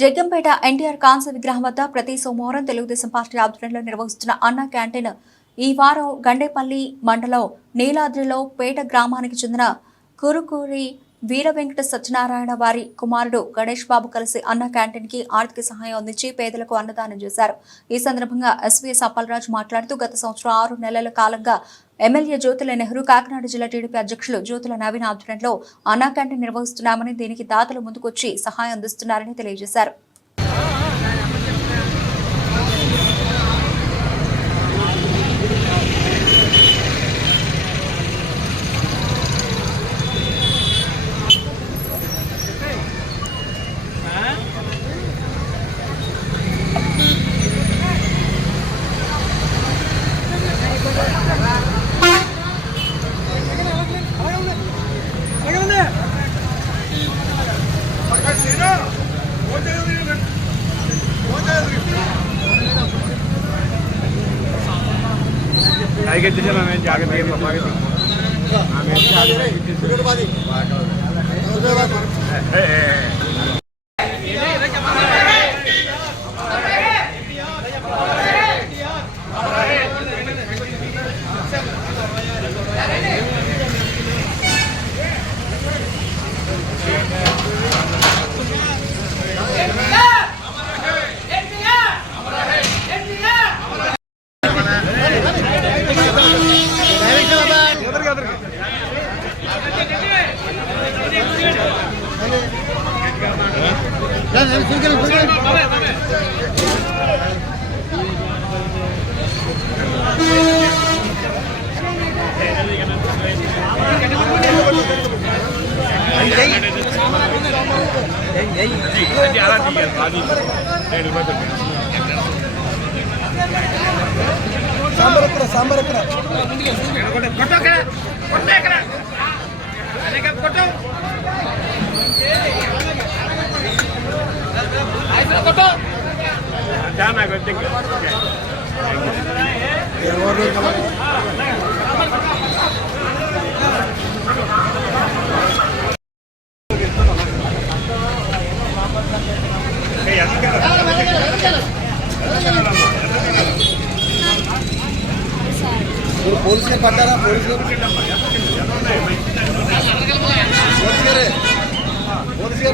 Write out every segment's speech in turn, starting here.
జగ్గంపేట ఎన్టీఆర్ కాంస్య విగ్రహం వద్ద ప్రతి సోమవారం తెలుగుదేశం పార్టీ ఆధ్వర్యంలో నిర్వహిస్తున్న అన్న క్యాంటీన్ ఈ వారం గండేపల్లి మండలం నీలాద్రిలో పేట గ్రామానికి చెందిన కురుకూరి వీర వెంకట సత్యనారాయణ వారి కుమారుడు గణేష్ బాబు కలిసి అన్న క్యాంటీన్ కి ఆర్థిక సహాయం అందించి పేదలకు అన్నదానం చేశారు. ఈ సందర్భంగా ఎస్వీఎస్ అప్పలరాజు మాట్లాడుతూ గత సంవత్సరం 6 నెలల కాలంగా ఎమ్మెల్యే జ్యోతుల నెహ్రూ కాకినాడ జిల్లా టీడీపీ అధ్యక్షులు జ్యోతుల నవీన్ ఆధ్వర్యంలో అన్న క్యాంటీన్ నిర్వహిస్తున్నామని, దీనికి దాతలు ముందుకొచ్చి సహాయం అందిస్తున్నారని తెలియజేశారు. सांबर पुलिस के पता रहा पुलिस के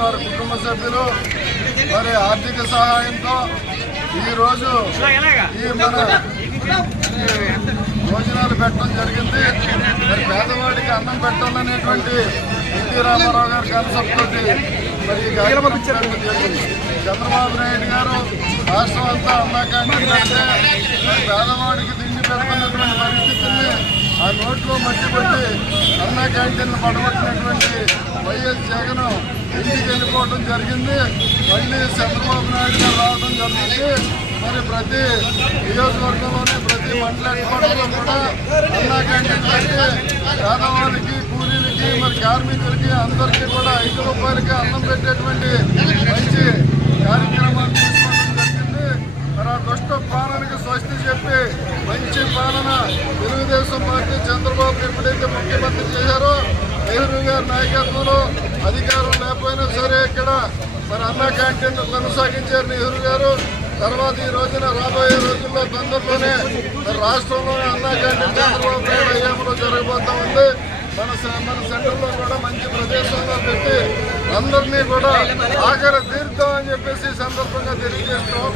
వారి కుటుంబ సభ్యులు మరి ఆర్థిక సహాయంతో ఈరోజు ఈ మన భోజనాలు పెట్టడం జరిగింది. మరి పేదవాడికి అన్నం పెట్టాలనేటువంటి ఎన్టీ రామారావు గారి కాన్సెప్ట్ తోటి మరి చంద్రబాబు నాయుడు గారు రాష్ట్రం అంతా అన్నా క్యాంటీన్ అంటే పేదవాడికి తిండి పెడుతున్నటువంటి పరిస్థితుల్ని ఆ నోట్లో మట్టి పెట్టి అన్నా క్యాంటీన్లు పడగొట్టినటువంటి వైఎస్ జగన్ ఇంటికి వెళ్ళిపోవడం జరిగింది. మళ్ళీ చంద్రబాబు నాయుడు గారు రావడం జరిగింది. మరి ప్రతి నియోజకవర్గంలోని ప్రతి మండల హెడ్క్వార్టర్లో కూడా అన్నా క్యాంటీన్ పెట్టి పేదవాళ్ళకి, కూలీలకి, మరి కార్మికులకి అందరికీ కూడా 5 రూపాయలకి అన్నం పెట్టేటువంటి మంచి కార్యక్రమాలు తీసుకోవడం జరిగింది. మరి ఆ దుష్ట పాలనకి స్వస్తి చెప్పి మంచి పాలన తెలుగుదేశం పార్టీ చంద్రబాబు ఎప్పుడైతే ముఖ్యమంత్రి చేశారో నెహ్రూ గారి నాయకత్వంలో అధికారం లేకపోయినా సరే ఇక్కడ మరి అన్నా క్యాంటీన్ కొనసాగించారు నెహ్రూ గారు. తర్వాత ఈ రోజున రాబోయే రోజుల్లో తొందరలోనే రాష్ట్రంలోనే అన్నా క్యాంటీన్ చంద్రబాబు నాయుడు హయాంలో జరగబోతా ఉంది. మన సెంటర్లో కూడా మంచి ప్రదేశంలో పెట్టి అందరినీ కూడా ఆఖరి తీర్థం అని చెప్పేసి సందర్భంగా తెలియజేస్తాం.